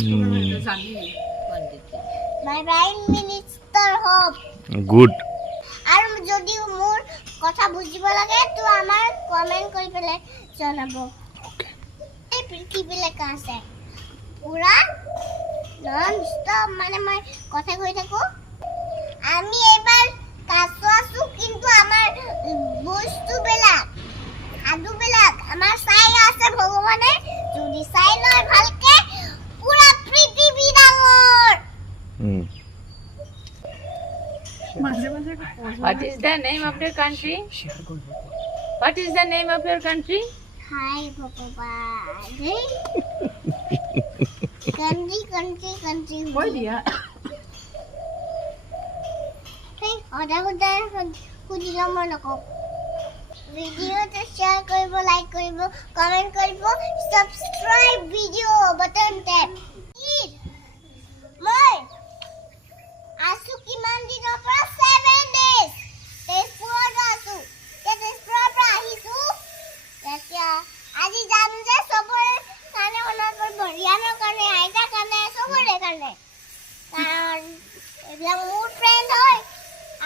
My prime minister hope. Good. আৰু যদি মোৰ কথা বুজিব লাগে তো আমাৰ কমেন্ট কৰি পেলাই জনাব। Okay. এই পৃথিৱীলৈকে আছে পুৰা নন ষ্টপ মানে মই কথা কৈ থাকো আমি এবাৰ কাছো আছো কিন্তু আমাৰ বস্তুবিলাক সাধুবিলাক আমাৰ চাই আছে ভগৱানে যদি চাই লয় ভালকে পুৰা পৃথিৱী ডাঙৰ। What is the name of your country? What is the name of your country? হাই ভগৱান কান্ট্ৰি কৈ দিয়া। সদায় সুধিলে মই নকওঁ ভিডিঅ'টো শ্বেয়াৰ কৰিব লাইক কৰিব কমেণ্ট কৰিব ছাবস্ক্ৰাইব ভিডিঅ' বাটন টেপ মই আছো কিমান দিনৰ পৰা 7 days তেজপুৰত আছো তেজপুৰৰ পৰা আহিছো এতিয়া আজি যাম যে চবৰে কাৰণে মনত পৰিব ৰিয়ানৰ কাৰণে আইতাৰ কাৰণে চবৰে কাৰণে কাৰণ এইবিলাক মোৰ ফ্ৰেণ্ড হয়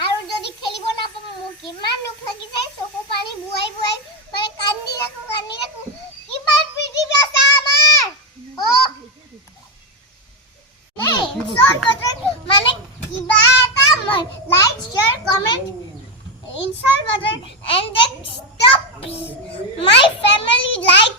আৰু যদি খেলিব নাপাওঁ মোৰ কিমান দুখ লাগি যায় চকু পানী বুৱাই বুৱাই মানে কান্দি থাকো কিমান পৃথিৱী আছে আমাৰ মানে কিবা এটা like share comment install button and then stop my family like